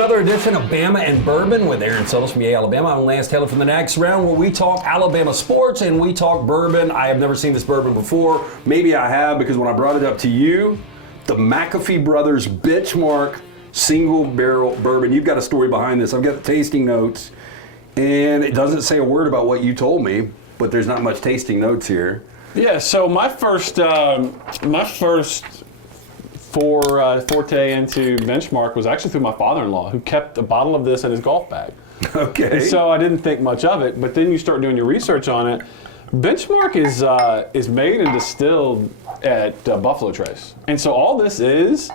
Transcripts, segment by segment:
another edition of Bama and Bourbon with Aaron Suttles from Alabama. I'm Lance Taylor from the Next Round, where we talk Alabama sports and we talk bourbon. I have never seen this bourbon before. Maybe I have, because when I brought it up to you, the McAfee Brothers Benchmark Single Barrel Bourbon. You've got a story behind this. I've got the tasting notes, and it doesn't say a word about what you told me, but there's not much tasting notes here. Yeah, so my first forte into Benchmark was actually through my father-in-law, who kept a bottle of this in his golf bag. Okay. And so I didn't think much of it, but then you start doing your research on it. Benchmark is made and distilled at Buffalo Trace, and so all this is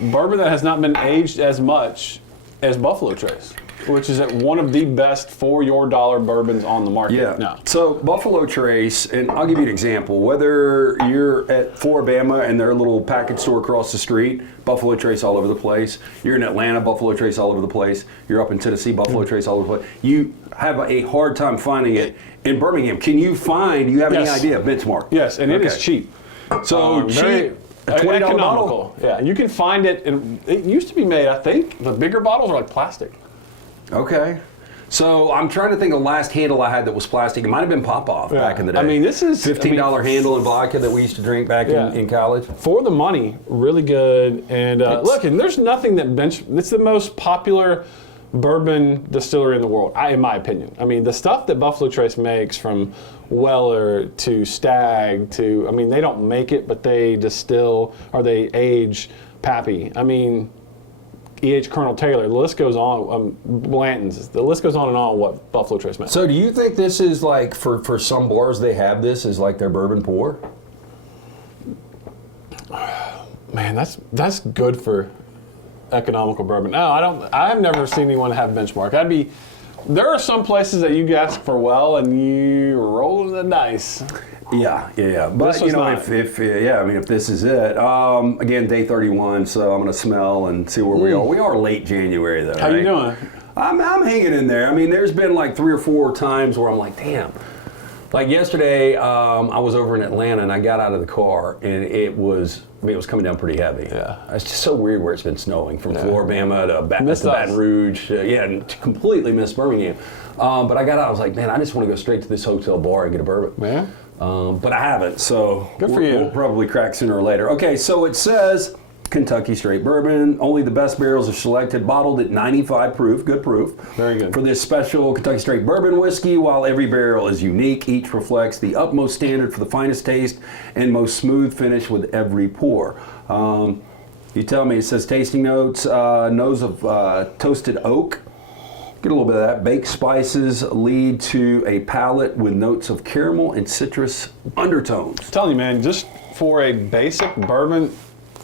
bourbon that has not been aged as much as Buffalo Trace, which is one of the best for your dollar bourbons on the market now. So Buffalo Trace, and I'll give you an example. Whether you're at Bama and their little package store across the street, Buffalo Trace all over the place. You're in Atlanta, Buffalo Trace all over the place. You're up in Tennessee, Buffalo Trace all over the place. You have a hard time finding it in Birmingham. Do you have any idea of Benchmark? Yes, and it is cheap. So cheap. A $20 economical. bottle? Yeah, you can find it. It used to be made, I think, the bigger bottles are like plastic. Okay. So I'm trying to think of the last handle I had that was plastic. It might have been Pop-Off back in the day. I mean, this is $15 handle in vodka that we used to drink back in college. For the money, really good. And look, and there's nothing that it's the most popular bourbon distillery in the world, in my opinion. I mean, the stuff that Buffalo Trace makes, from Weller to Stag to, I mean, they don't make it, but they distill or they age Pappy. I mean, E.H. Colonel Taylor, the list goes on, Blanton's, the list goes on and on what Buffalo Trace makes. So do you think this is like, for some bars they have this as like their bourbon pour? Man, that's good for economical bourbon. No, I've never seen anyone have Benchmark. There are some places that you ask for and you roll the dice. Yeah. But if this is it, again, day 31, so I'm gonna smell and see where we are. We are late January though. How you doing? I'm hanging in there. I mean, there's been like 3 or 4 times where I'm like, damn. Like yesterday, I was over in Atlanta and I got out of the car and it was coming down pretty heavy. Yeah. It's just so weird where it's been snowing from Bama to Baton Rouge. And completely missed Birmingham. But I got out, I was like, man, I just want to go straight to this hotel bar and get a bourbon. Yeah. But I haven't, so good for you. We'll probably crack sooner or later. Okay, so it says Kentucky straight bourbon. Only the best barrels are selected, bottled at 95 proof, good proof. Very good. For this special Kentucky straight bourbon whiskey, while every barrel is unique, each reflects the utmost standard for the finest taste and most smooth finish with every pour. You tell me, it says tasting notes, nose of toasted oak. Get a little bit of that. Baked spices lead to a palate with notes of caramel and citrus undertones. I'm telling you, man, just for a basic bourbon,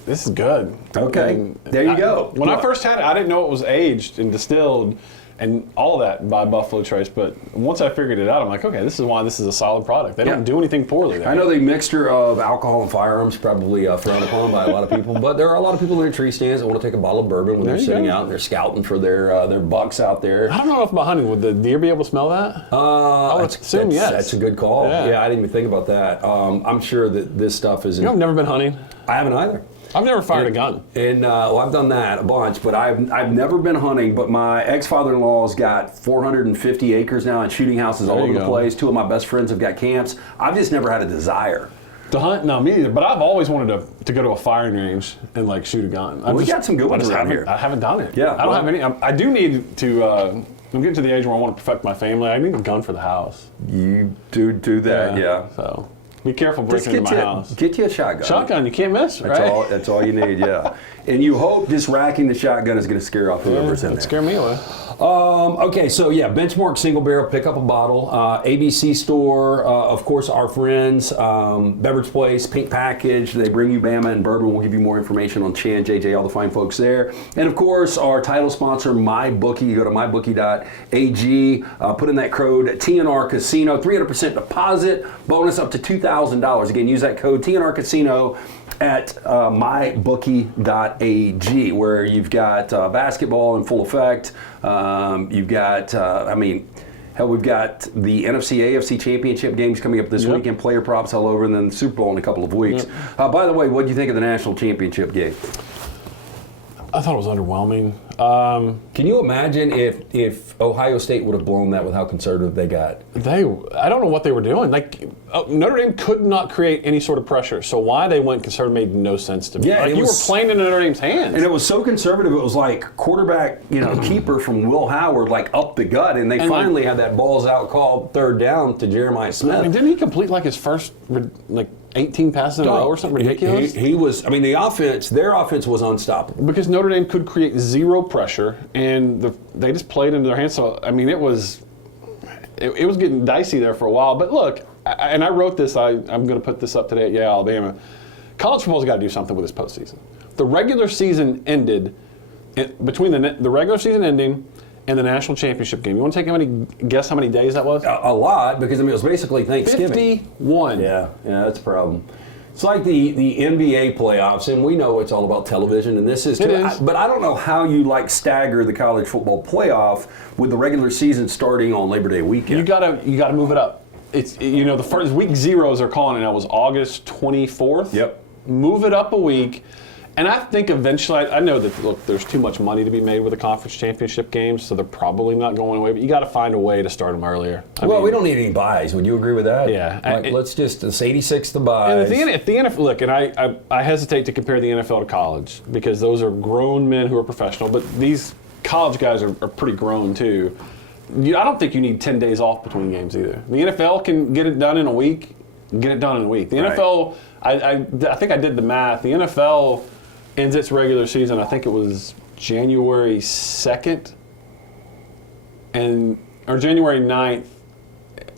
this is good. Okay, there you go. When I first had it, I didn't know it was aged and distilled and all of that by Buffalo Trace, but once I figured it out, I'm like, okay, this is why this is a solid product. They don't do anything poorly there. I know the mixture of alcohol and firearms is probably frowned upon by a lot of people, but there are a lot of people in their tree stands that want to take a bottle of bourbon when they're sitting out and they're scouting for their bucks out there. I don't know if about hunting, would the deer be able to smell that? I would assume yes. That's a good call. Yeah, I didn't even think about that. I'm sure that this stuff is... I've never been hunting. I haven't either. I've never fired a gun. And I've done that a bunch, but I've never been hunting. But my ex-father-in-law's got 450 acres now and shooting houses all over the place. 2 of my best friends have got camps. I've just never had a desire to hunt. No, me either. But I've always wanted to go to a firing range and like shoot a gun. We got some good ones around here. I haven't done it. Yeah, I don't have any. I do need to. I'm getting to the age where I want to perfect my family. I need a gun for the house. You do that, yeah. So. Be careful breaking into my house. Get you a shotgun. Shotgun, you can't miss, right? That's all you need, yeah. And you hope just racking the shotgun is going to scare off whoever's in there. Scare me away. Okay, so yeah, Benchmark single barrel, pick up a bottle. ABC store, of course, our friends, Beverage Place, Pink Package, they bring you Bama and Bourbon. We'll give you more information on Chan, JJ, all the fine folks there. And of course, our title sponsor, MyBookie. You go to mybookie.ag, put in that code TNR Casino, 300% deposit, bonus up to $2,000. Again, use that code TNR Casino at mybookie.ag, where you've got basketball in full effect. You've got, we've got the NFC, AFC championship games coming up this weekend, player props all over, and then the Super Bowl in a couple of weeks. By the way, what do you think of the national championship game? I thought it was underwhelming. Can you imagine if Ohio State would have blown that with how conservative they got? I don't know what they were doing. Notre Dame could not create any sort of pressure. So why they went conservative made no sense to me. Yeah, you were playing into Notre Dame's hands. And it was so conservative, it was like quarterback, keeper from Will Howard, up the gut, and they finally had that balls out call 3rd down to Jeremiah Smith. I mean, didn't he complete his first 18 passes in a row or something ridiculous? He was. I mean, their offense was unstoppable because Notre Dame could create zero pressure, and they just played into their hands. So I mean, it was getting dicey there for a while. But look, and I wrote this. I'm going to put this up today at Yale, Alabama. College football's got to do something with this postseason. The regular season ended between the regular season ending and the national championship game. You want to guess how many days that was? A lot, because it was basically Thanksgiving. 51. Yeah, that's a problem. It's like the NBA playoffs, and we know it's all about television, and this is too. But I don't know how you stagger the college football playoff with the regular season starting on Labor Day weekend. You gotta move it up. It's the first week 0 they're calling it now was August 24th. Yep. Move it up a week. And I think eventually, I know that, there's too much money to be made with the conference championship games, so they're probably not going away, but you got to find a way to start them earlier. I mean, we don't need any buys. Would you agree with that? Yeah. It's 86 the buys. And if the NFL, look, and I hesitate to compare the NFL to college because those are grown men who are professional, but these college guys are pretty grown too. I don't think you need 10 days off between games either. The NFL can get it done in a week, The NFL, I think I did the math. The NFL ends its regular season, I think it was January 2nd or January 9th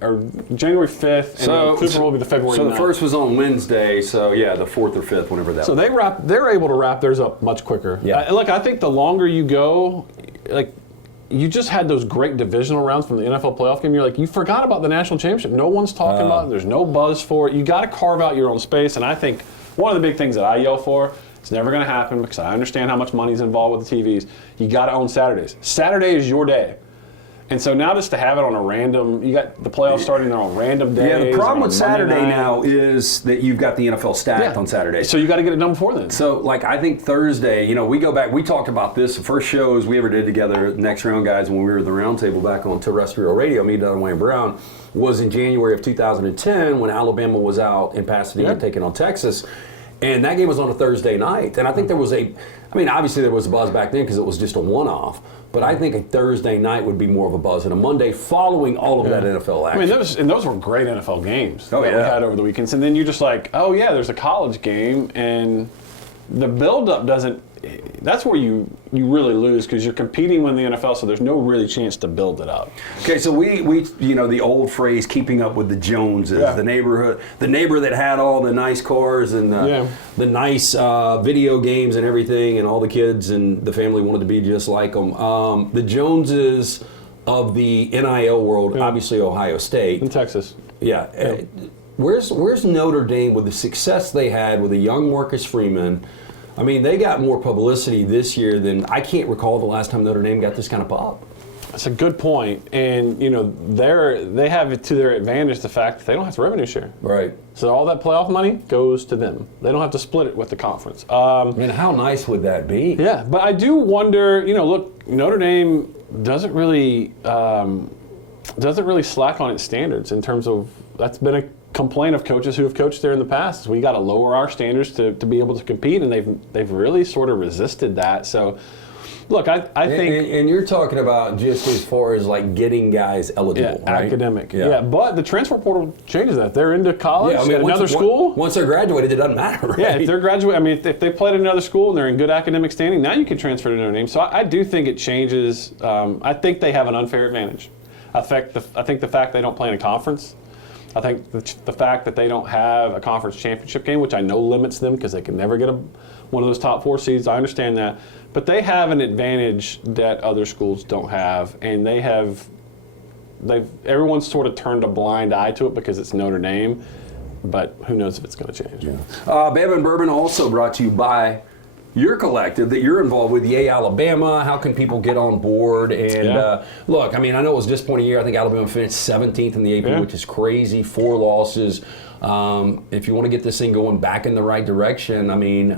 or January 5th, and the Super Bowl will be the February 9th. So the first was on Wednesday, so yeah, the 4th or 5th, whenever that was. So they're able to wrap theirs up much quicker. Yeah. Look, I think the longer you go, you just had those great divisional rounds from the NFL playoff game. You forgot about the national championship. No one's talking about it. There's no buzz for it. You got to carve out your own space, and I think one of the big things that I yell for, it's never going to happen because I understand how much money's involved with the TVs. You got to own Saturdays. Saturday is your day. And so now just to have it on a random, you got the playoffs starting there on random days. Yeah, the problem with Saturday now is that you've got the NFL stacked on Saturday. So you got to get it done before then. So, I think Thursday, we go back, we talked about this, the first shows we ever did together, Next Round Guys, when we were at the Roundtable back on terrestrial radio, me, Doug, and Wayne Brown, was in January of 2010 when Alabama was out in Pasadena taking on Texas. And that game was on a Thursday night. And I think there was obviously there was a buzz back then because it was just a one-off. But I think a Thursday night would be more of a buzz than a Monday following all of that NFL action. I mean, those were great NFL games that we had over the weekends. And then you're just there's a college game. And the build-up doesn't – that's where you really lose because you're competing with the NFL, so there's no really chance to build it up. Okay, so we the old phrase, keeping up with the Joneses, the neighbor that had all the nice cars and the nice video games and everything, and all the kids and the family wanted to be just like them. The Joneses of the NIL world, obviously Ohio State. And Texas. Yeah. Where's Notre Dame with the success they had with a young Marcus Freeman? I mean, they got more publicity this year than I can't recall the last time Notre Dame got this kind of pop. That's a good point. And, they have it to their advantage, the fact that they don't have to revenue share. Right. So all that playoff money goes to them. They don't have to split it with the conference. I mean, how nice would that be? Yeah, but I do wonder, look, Notre Dame doesn't really slack on its standards in terms of, that's been a complaint of coaches who have coached there in the past. We got to lower our standards to be able to compete, and they've really sort of resisted that. So, look, I think, and you're talking about just as far as getting guys eligible, right? Academic, But the transfer portal changes that. They're into college, another school. Once they're graduated, it doesn't matter, right? Yeah, if they're graduating, if they played at another school and they're in good academic standing, now you can transfer to Notre Dame. So I do think it changes. I think they have an unfair advantage. I think the fact they don't play in a conference. I think the fact that they don't have a conference championship game, which I know limits them because they can never get one of those top 4 seeds. I understand that. But they have an advantage that other schools don't have, and everyone's sort of turned a blind eye to it because it's Notre Dame, but who knows if it's going to change. Yeah. Bama Bourbon also brought to you by your collective that you're involved with, Yay Alabama. How can people get on board? And look, I mean, I know it was a disappointing year. I think Alabama finished 17th in the AP, which is crazy. 4 losses. If you want to get this thing going back in the right direction, I mean,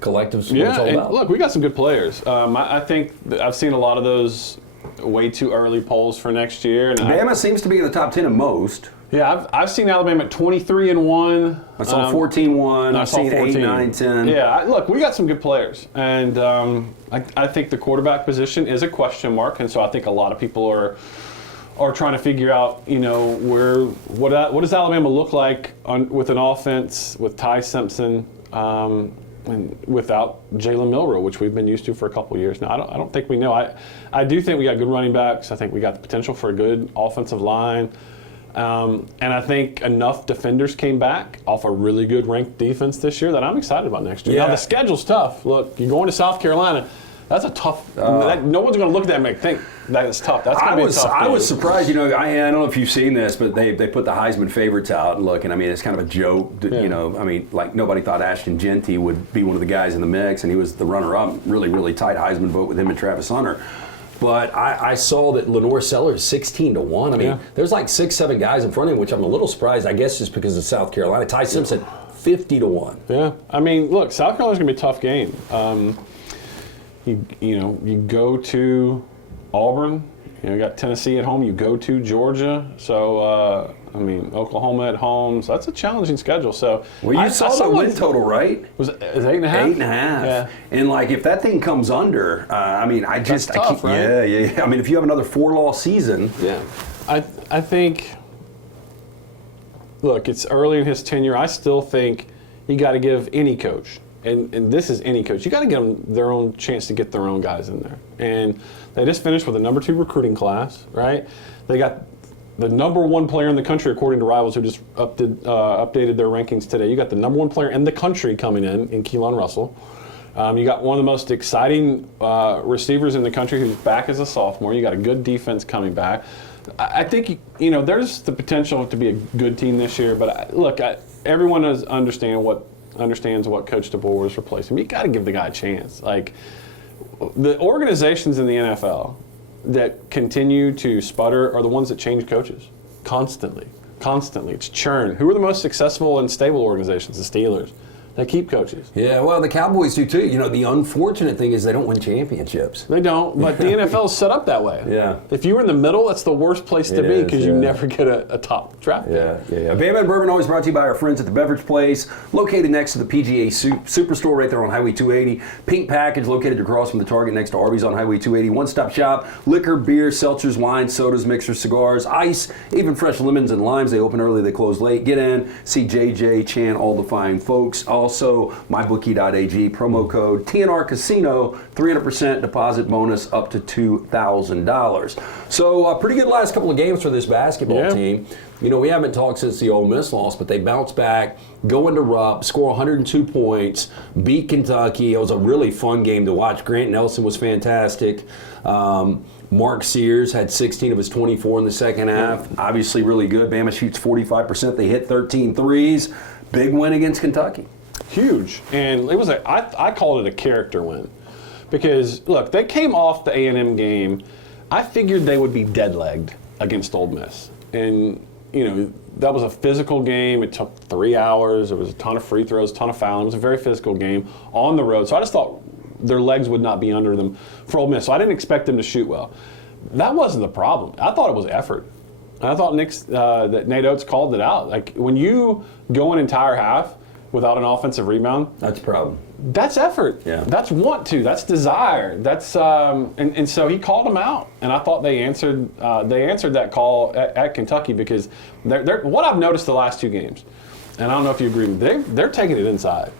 Collective's what Yeah, it's all and about. look, we got some good players. I think I've seen a lot of those way too early polls for next year. And Bama seems to be in the top 10 in most. Yeah, I've seen Alabama at 23-1. I saw 14-1. I I've saw seen 8, 14. 9, 10. Yeah, look, we got some good players, and I think the quarterback position is a question mark, and so I think a lot of people are trying to figure out, what does Alabama look like with an offense with Ty Simpson and without Jalen Milroe, which we've been used to for a couple of years now. I don't think we know. I do think we got good running backs. I think we got the potential for a good offensive line. And I think enough defenders came back off a really good ranked defense this year that I'm excited about next year. Yeah. Now, the schedule's tough. Look, you're going to South Carolina. That's a tough no one's going to look at that and think that it's tough. That's going to be a tough game. I was surprised. I don't know if you've seen this, but they put the Heisman favorites out. And look, and I mean, it's kind of a joke. Like nobody thought Ashton Genty would be one of the guys in the mix, and he was the runner-up. Really, really tight Heisman vote with him and Travis Hunter. But I saw that Lenore Sellers 16-1. I mean, there's like 6, 7 guys in front of him, which I'm a little surprised. I guess just because of South Carolina. Ty Simpson 50-1. Yeah, I mean, look, South Carolina's gonna be a tough game. You go to Auburn. You got Tennessee at home. You go to Georgia. So Oklahoma at home. So that's a challenging schedule. So you saw the win total, right? Was it 8.5? 8.5. Yeah. And like if that thing comes under, That's tough, right? Yeah. I mean, if you have another 4-loss season, yeah. I think. Look, it's early in his tenure. I still think you got to give any coach. And this is any coach. You got to give them their own chance to get their own guys in there. And they just finished with a number 2 recruiting class, right? They got the number 1 player in the country, according to Rivals, who just updated their rankings today. You got the number 1 player in the country coming in Keelan Russell. You got one of the most exciting receivers in the country who's back as a sophomore. You got a good defense coming back. I think there's the potential to be a good team this year. But everyone understands what Coach DeBoer is replacing. You got to give the guy a chance. Like the organizations in the NFL that continue to sputter are the ones that change coaches constantly. It's churn. Who are the most successful and stable organizations? The Steelers. They keep coaches. Yeah, well, the Cowboys do too. The unfortunate thing is they don't win championships. They don't, but the NFL is set up that way. Yeah. If you were in the middle, that's the worst place to be because you never get a top draft pick. Yeah. Bama and Bourbon always brought to you by our friends at the Beverage Place, located next to the PGA Superstore right there on Highway 280. Pink Package located across from the Target next to Arby's on Highway 280. One-stop shop, liquor, beer, seltzers, wines, sodas, mixers, cigars, ice, even fresh lemons and limes. They open early, they close late. Get in, see JJ, Chan, all the fine folks. Also, mybookie.ag, promo code TNR Casino, 300% deposit bonus up to $2,000. So pretty good last couple of games for this basketball team. We haven't talked since the Ole Miss loss, but they bounced back, go into Rupp, score 102 points, beat Kentucky. It was a really fun game to watch. Grant Nelson was fantastic. Mark Sears had 16 of his 24 in the second half. Obviously really good. Bama shoots 45%. They hit 13 threes. Big win against Kentucky. Huge. And it was I called it a character win. Because, look, they came off the A&M game. I figured they would be dead-legged against Ole Miss. And, that was a physical game. It took 3 hours. There was a ton of free throws, a ton of fouling. It was a very physical game on the road. So I just thought their legs would not be under them for Ole Miss. So I didn't expect them to shoot well. That wasn't the problem. I thought it was effort. I thought that Nate Oates called it out. Like, when you go an entire half without an offensive rebound, that's a problem. That's effort. Yeah. That's want to. That's desire. That's and so he called them out, and I thought they answered that call at Kentucky because they're what I've noticed the last 2 games, and I don't know if you agree with me, they're taking it inside.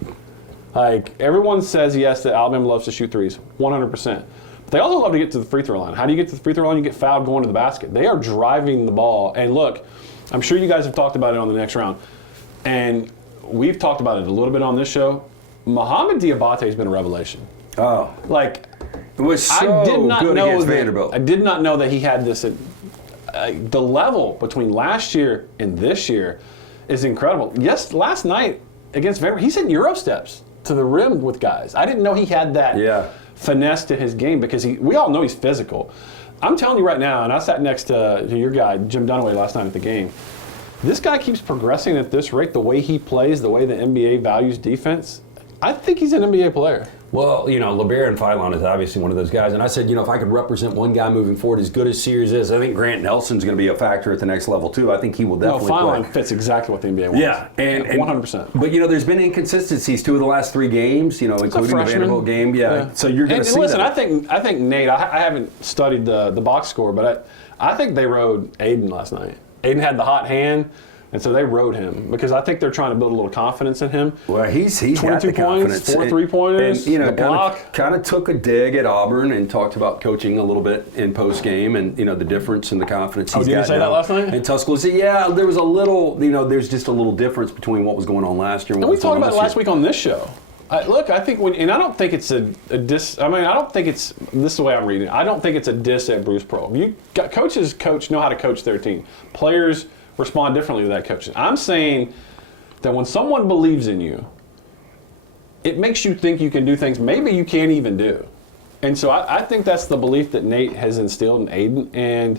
Like, everyone says yes that Alabama loves to shoot threes, 100%. But they also love to get to the free throw line. How do you get to the free throw line? You get fouled going to the basket. They are driving the ball. And look, I'm sure you guys have talked about it on the next round, and we've talked about it a little bit on this show. Mohamed Diabate has been a revelation. Oh. Like, it was so good against Vanderbilt. I did not know that he had this. The level between last year and this year is incredible. Yes, last night against Vanderbilt, he's hitting Euro steps to the rim with guys. I didn't know he had that finesse to his game because we all know he's physical. I'm telling you right now, and I sat next to your guy, Jim Dunaway, last night at the game. This guy keeps progressing at this rate, the way he plays, the way the NBA values defense. I think he's an NBA player. Well, LeBaron Philon is obviously one of those guys. And I said, if I could represent one guy moving forward as good as Sears is, I think Grant Nelson's going to be a factor at the next level, too. I think he will definitely play. Philon fits exactly what the NBA wants. Yeah. And 100%. But, there's been inconsistencies, 2 of the last 3 games, including the Vanderbilt game. Yeah. So you're going to see listen, that. I think Nate, I haven't studied the box score, but I think they rode Aiden last night. Aiden had the hot hand. And so they rode him because I think they're trying to build a little confidence in him. Well, he's 22 got the points, 4 3-pointers, the block. Kind of took a dig at Auburn and talked about coaching a little bit in post game and the difference and the confidence he's got. Did you say that last night? In Tuscaloosa, yeah, there was a little. There's just a little difference between what was going on last year and what was going on this year. We talked about it last week on this show. I think and I don't think it's a diss. I mean, I don't think it's this is the way I'm reading it. I don't think it's a diss at Bruce Pearl. Coaches know how to coach their team. Players respond differently to that coaching. I'm saying that when someone believes in you, it makes you think you can do things maybe you can't even do. And so I think that's the belief that Nate has instilled in Aiden, and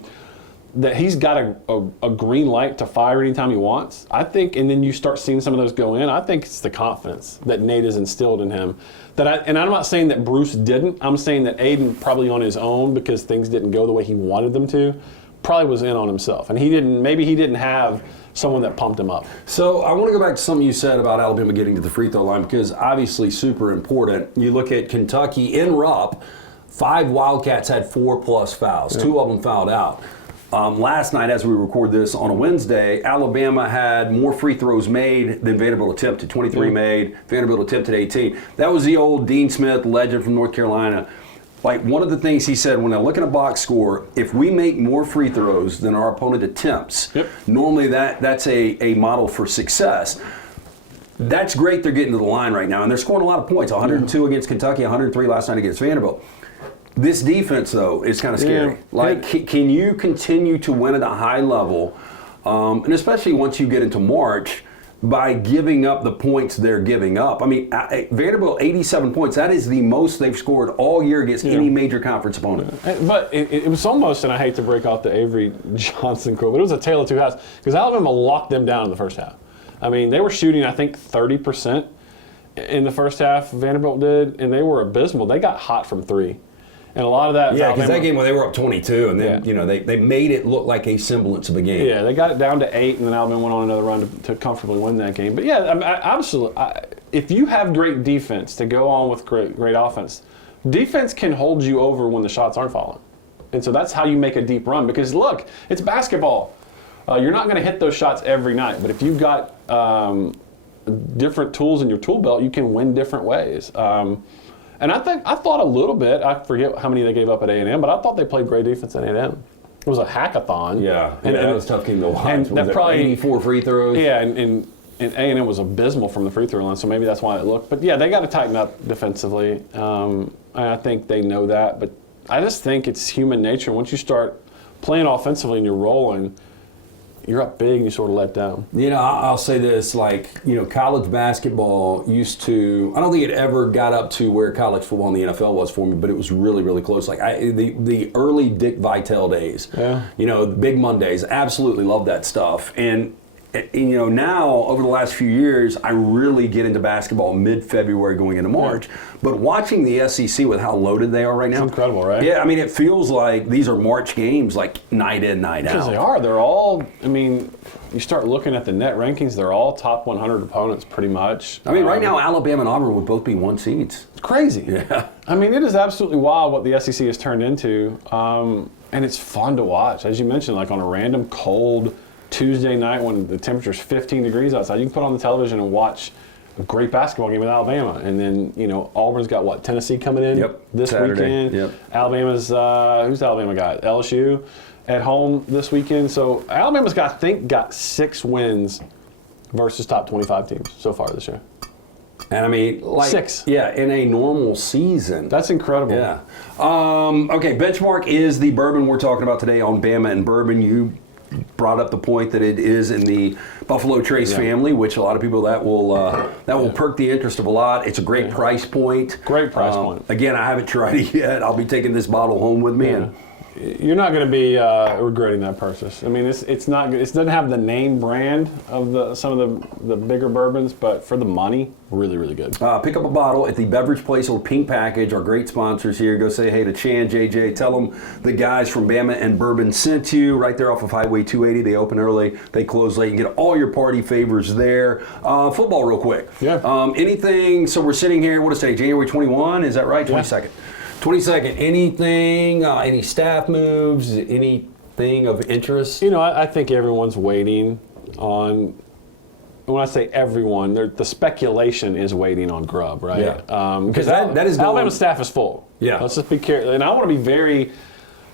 that he's got a green light to fire anytime he wants. I think, and then you start seeing some of those go in, I think it's the confidence that Nate has instilled in him. And I'm not saying that Bruce didn't. I'm saying that Aiden, probably on his own because things didn't go the way he wanted them to, probably was in on himself, and maybe he didn't have someone that pumped him up. So I want to go back to something you said about Alabama getting to the free throw line because obviously super important. You look at Kentucky in Rupp, 5 Wildcats had 4+ fouls. Yeah. 2 of them fouled out. Last night, as we record this on a Wednesday, Alabama had more free throws made than Vanderbilt attempted. 23 made, Vanderbilt attempted 18. That was the old Dean Smith legend from North Carolina. Like, one of the things he said when I look at a box score, if we make more free throws than our opponent attempts, normally that's a model for success. That's great they're getting to the line right now, and they're scoring a lot of points. 102 against Kentucky, 103 last night against Vanderbilt. This defense, though, is kind of scary. Can you continue to win at a high level, and especially once you get into March, by giving up the points they're giving up? I mean, Vanderbilt, 87 points. That is the most they've scored all year against any major conference opponent. But it was almost, and I hate to break out the Avery Johnson quote, but it was a tale of two halves because Alabama locked them down in the first half. I mean, they were shooting, I think, 30% in the first half, Vanderbilt did, and they were abysmal. They got hot from 3. And a lot of that. Yeah, because that game when they were up 22, and then they made it look like a semblance of a game. Yeah, they got it down to 8, and then Alabama went on another run to comfortably win that game. But yeah, I mean, absolutely. If you have great defense to go on with great offense, defense can hold you over when the shots aren't falling, and so that's how you make a deep run. Because look, it's basketball. You're not going to hit those shots every night, but if you've got different tools in your tool belt, you can win different ways. And I thought a little bit. I forget how many they gave up at A&M, but I thought they played great defense at A&M. It was a hackathon. Yeah, and that was a tough game to watch. And that probably 84 free throws. Yeah, and A&M was abysmal from the free throw line, so maybe that's why it looked. But yeah, they got to tighten up defensively. And I think they know that. But I just think it's human nature. Once you start playing offensively and you're rolling, you're up big and you sort of let down. I'll say this, college basketball used to, I don't think it ever got up to where college football in the NFL was for me, but it was really, really close. The early Dick Vitale days, Big Mondays, absolutely love that stuff. And now, over the last few years, I really get into basketball mid-February going into March. Yeah. But watching the SEC with how loaded they are right now. It's incredible, right? Yeah, I mean, it feels like these are March games, night in, night out. Because they are. They're all, you start looking at the net rankings, they're all top 100 opponents pretty much. I mean, right now, Alabama and Auburn would both be 1 seeds. It's crazy. Yeah. I mean, it is absolutely wild what the SEC has turned into. And it's fun to watch. As you mentioned, on a random cold Tuesday night when the temperature's 15 degrees outside, you can put on the television and watch a great basketball game with Alabama. And then, Auburn's got, Tennessee coming in this Saturday. weekend. Yep. Alabama's, who's the Alabama got? LSU at home this weekend. So Alabama's got 6 wins versus top 25 teams so far this year. And 6. Yeah, in a normal season. That's incredible. Yeah. Okay, Benchmark is the bourbon we're talking about today on Bama and Bourbon. You brought up the point that it is in the Buffalo Trace family, which a lot of people that will perk the interest of a lot. It's a great price point. Great price point. Again, I haven't tried it yet. I'll be taking this bottle home with me. Yeah. And you're not going to be regretting that purchase. I mean, it's not. It doesn't have the name brand of some of the bigger bourbons, but for the money, really, really good. Pick up a bottle at the Beverage Place or Pink Package. Our great sponsors here. Go say hey to Chan, JJ. Tell them the guys from Bama and Bourbon sent you. Right there off of Highway 280. They open early. They close late. You can get all your party favors there. Football, real quick. Yeah. Anything? So we're sitting here. What is today? January 21. Is that right? 22nd. 22nd. Anything? Any staff moves? Anything of interest? I think everyone's waiting on. When I say everyone, the speculation is waiting on Grubb, right? Yeah. Because that is going. Alabama staff is full. Yeah. Let's just be careful, and I want to be very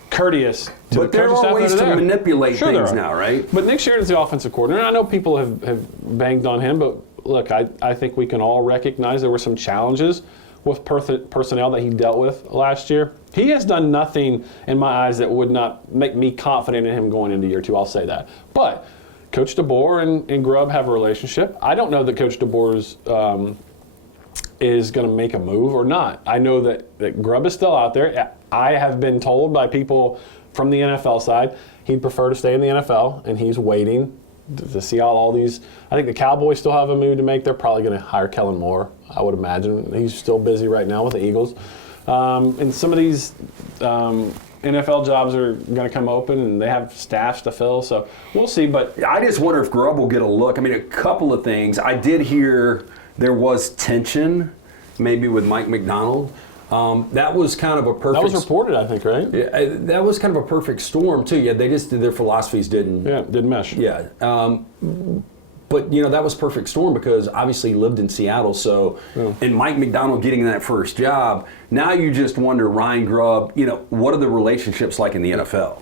courteous to But the there coaching staff are ways that to are there. manipulate Sure there things are. now, right? But Nick Sheridan's the offensive coordinator. I know people have banged on him, but look, I think we can all recognize there were some challenges with personnel that he dealt with last year. He has done nothing in my eyes that would not make me confident in him going into year two. I'll say that. But Coach DeBoer and Grubb have a relationship. I don't know that Coach DeBoer is going to make a move or not. I know that Grubb is still out there. I have been told by people from the NFL side he'd prefer to stay in the NFL, and he's waiting to see how all these. I think the Cowboys still have a move to make. They're probably going to hire Kellen Moore, I would imagine. He's still busy right now with the Eagles. And some of these NFL jobs are going to come open, and they have staffs to fill. So we'll see. But I just wonder if Grubb will get a look. I mean, a couple of things. I did hear there was tension, maybe with Mike McDonald. That was kind of a perfect. that was reported, I think, right? Yeah, that was kind of a perfect storm too. Yeah, they just did their philosophies didn't. Yeah, didn't mesh. Yeah. But that was perfect storm because obviously he lived in Seattle. So, and Mike McDonald getting that first job. Now you just wonder, Ryan Grubb. What are the relationships like in the NFL?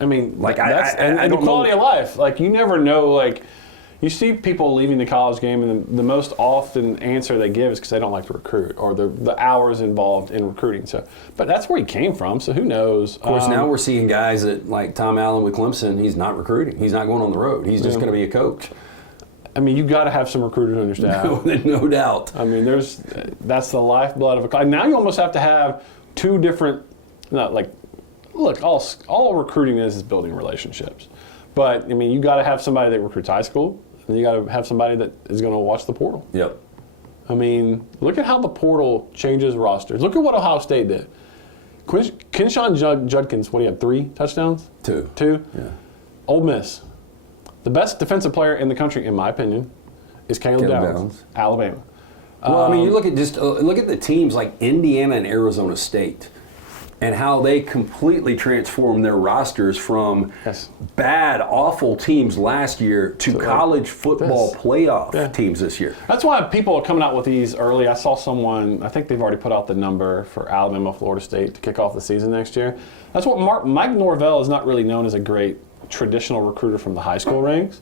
I mean, Like, that's, I and the don't quality know. of life. Like, you never know. Like, you see people leaving the college game, and the most often answer they give is because they don't like to recruit or the hours involved in recruiting. So, but that's where he came from. So who knows? Of course, now we're seeing guys that like Tom Allen with Clemson. He's not recruiting. He's not going on the road. He's just going to be a coach. I mean, you got to have some recruiters on your staff. No doubt. I mean, that's the lifeblood of a college. Now you almost have to have two different. Look, all recruiting is building relationships. But I mean, you got to have somebody that recruits high school. And you got to have somebody that is going to watch the portal. Yep. I mean, look at how the portal changes rosters. Look at what Ohio State did. Kenshawn Judkins, what do you have, 3 touchdowns? 2. 2? Yeah. Ole Miss. The best defensive player in the country, in my opinion, is Caleb Downs, Alabama. Well, I mean, you look at the teams like Indiana and Arizona State, and how they completely transformed their rosters from bad, awful teams last year to college football playoff teams this year. That's why people are coming out with these early. I saw someone, I think they've already put out the number for Alabama, Florida State to kick off the season next year. That's what Mike Norvell is not really known as a great traditional recruiter from the high school ranks.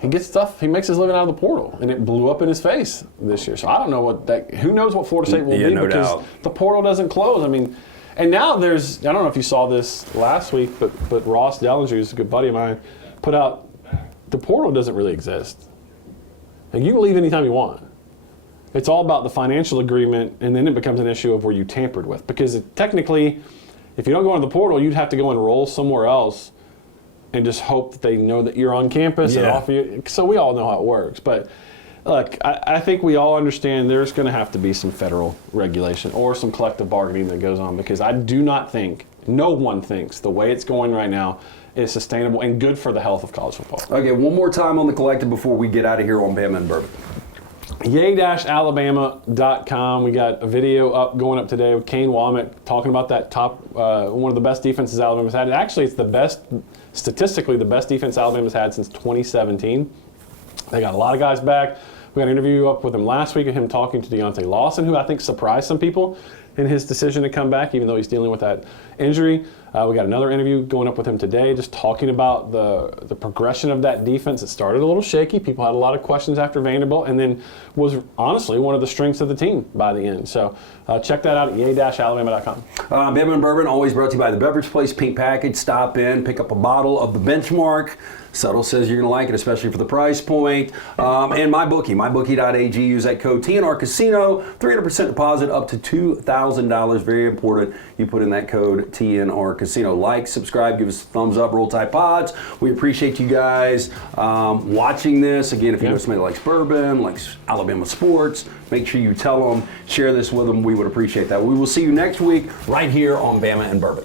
He gets stuff, he makes his living out of the portal, and it blew up in his face this year. So I don't know who knows what Florida State will be because the portal doesn't close. I mean, and now I don't know if you saw this last week, but Ross Dellinger, who's a good buddy of mine, put out the portal doesn't really exist. Like, you can leave anytime you want. It's all about the financial agreement, and then it becomes an issue of where you tampered with. Because technically, if you don't go into the portal, you'd have to go enroll somewhere else and just hope that they know that you're on campus and offer you. So we all know how it works. But look, I think we all understand there's going to have to be some federal regulation or some collective bargaining that goes on, because I do not think, no one thinks, the way it's going right now is sustainable and good for the health of college football. Okay, one more time on the collective before we get out of here on Bama and Bourbon. Yay-alabama.com. We got a video going up today with Kane Womack talking about that one of the best defenses Alabama's had. Actually, it's statistically the best defense Alabama's had since 2017. They got a lot of guys back. We got an interview up with him last week of him talking to Deontay Lawson, who I think surprised some people in his decision to come back, even though he's dealing with that injury. We got another interview going up with him today, just talking about the progression of that defense. It started a little shaky. People had a lot of questions after Vanderbilt, and then was honestly one of the strengths of the team by the end. So check that out at yay-alabama.com. Bama and Bourbon, always brought to you by the Beverage Place Pink Package. Stop in, pick up a bottle of the Benchmark. Suttles says you're going to like it, especially for the price point. And MyBookie, mybookie.ag. Use that code TNR Casino. 300% deposit up to $2,000. $1,000. Very important. You put in that code TNR Casino. Like, subscribe, give us a thumbs up, Roll Tide Pods. We appreciate you guys watching this. Again, if you know somebody that likes bourbon, likes Alabama sports, make sure you tell them, share this with them. We would appreciate that. We will see you next week right here on Bama and Bourbon.